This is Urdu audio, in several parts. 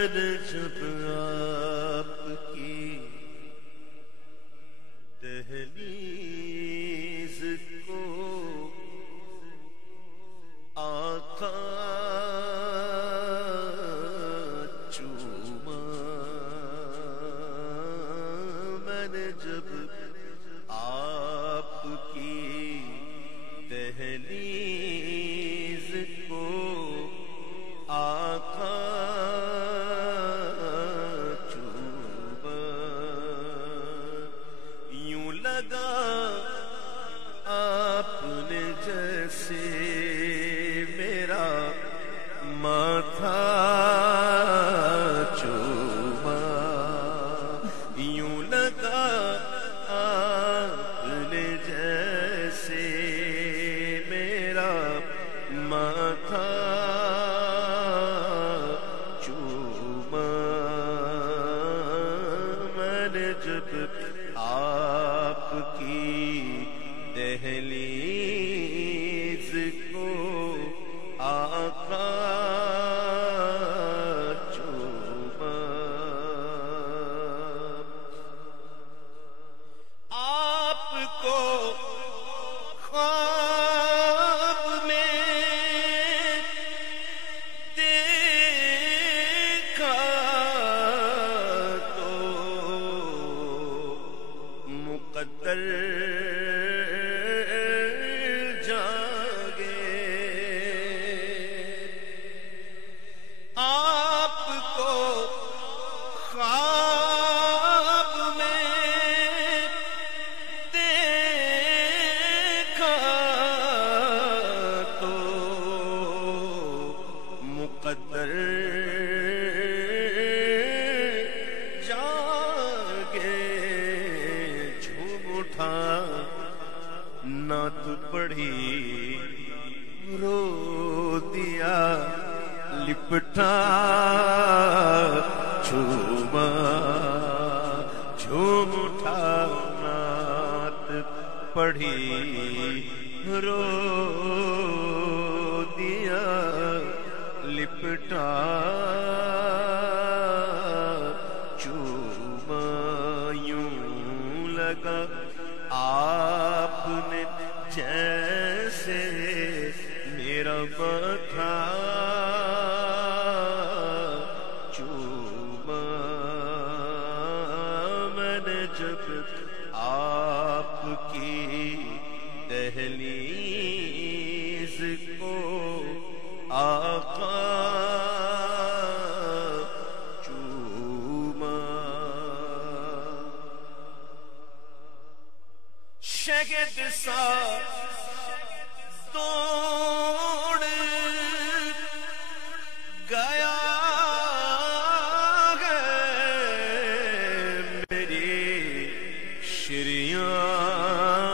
جب آپ کی دہلیز کو آقا چوما، میں نے جب آپ کی دہلیز کو آقا چوما، یوں لگا آپ نے جیسے میرا ماتھا چوما، یوں لگا آپ نے جیسے میرا ماتھا چوما، میں نے جب آپ کی دہلیز کو آقا چوما، آپ کو خواب میں دیکھا تو مقدر جاگے، آپ کو خواب میں دیکھا تو مقدر جاگے، جھوم اٹھا نعت پڑھی رو دیا لپٹا جھوما، جھوم اٹھا نعت پڑھی رو دیا لپٹا چوما، یوں لگا آپ نے جیسے میرا ماتھا چوما، میں نے جب آپ کی دہلیز کو آقا چوما، شگد سا دوڑ گیا ہے میری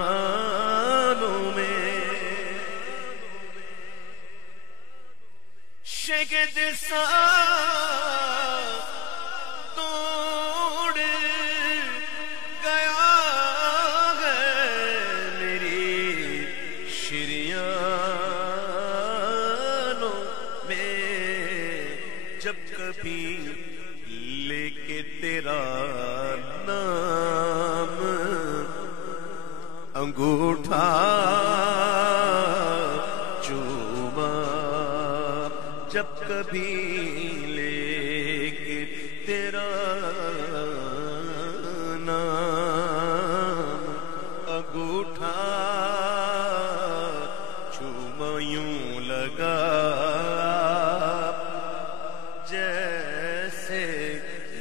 شریانوں میں، شگد سا دوڑ گیا ہے میری شریانوں میں، جب کبھی لے کے تیرا نام انگوٹھا چوما، جب کبھی لے کے تیرا نام انگوٹھا چوما، یوں لگا جیسے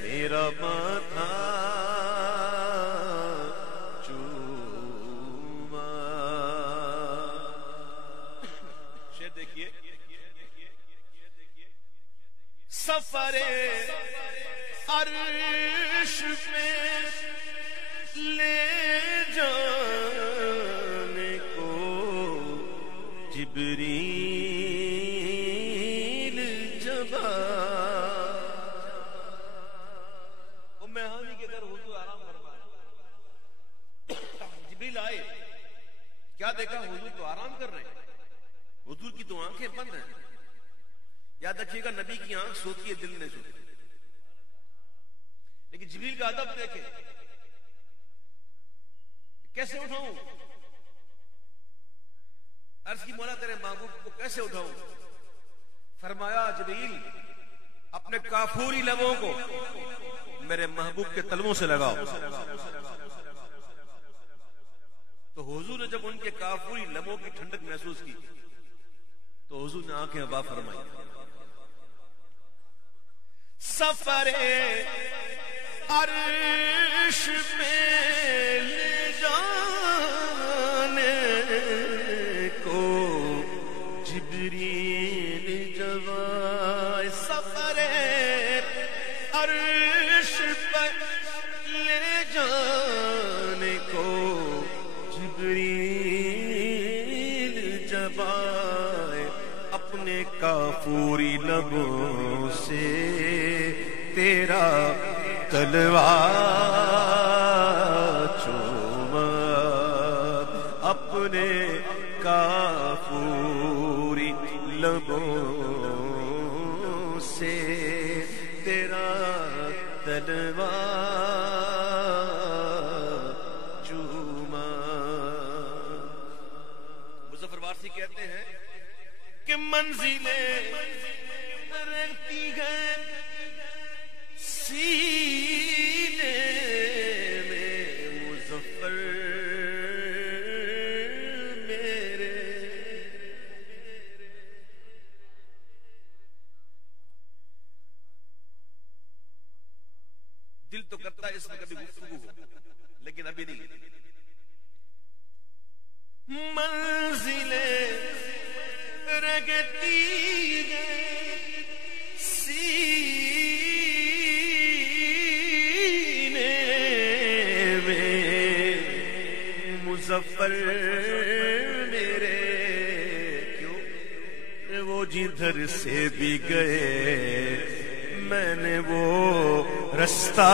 میرا ماتھا چوما۔ شعر دیکھیے، سفر عرش پہ لے جانے کو جبریل جبا، میں ہانی کے گھر حضور آرام فرما، جبریل آئے، کیا دیکھا؟ حضور تو آرام کر رہے ہیں، حضور کی تو آنکھیں بند ہیں، یاد رکھیے گا نبی کی آنکھ سوتی ہے، دل نہیں سوتی. لیکن جبریل کا ادب دیکھے، کیسے اٹھاؤں؟ عرض کی مولا تیرے محبوب کو کیسے اٹھاؤں؟ فرمایا جبریل اپنے کافوری لبوں کو میرے محبوب کے تلووں سے لگاؤ۔ تو حضور نے جب ان کے کافوری لبوں کی ٹھنڈک محسوس کی تو حضور نے آنکھیں ابا فرمائی۔ سفر عرش پہ لے جانے کو جبریل جوائے، سفر عرش پہ لے جانے کو جبریل جوائے، اپنے کافوری لبوں سے تیرا تلوار چوما، اپنے کافوری لبوں سے تیرا تلوار چوما۔ مظفر وارسی کہتے ہیں کہ منزلیں رہتی ہیں سینے میں مظفر میرے، دل تو کرتا ہے اس میں کبھی گفتگو ہو لیکن ابھی نہیں۔ منزلیں رگتی ہیں سینے میں مظفر میرے، کیوں وہ جدھر سے بھی گئے میں نے وہ رستہ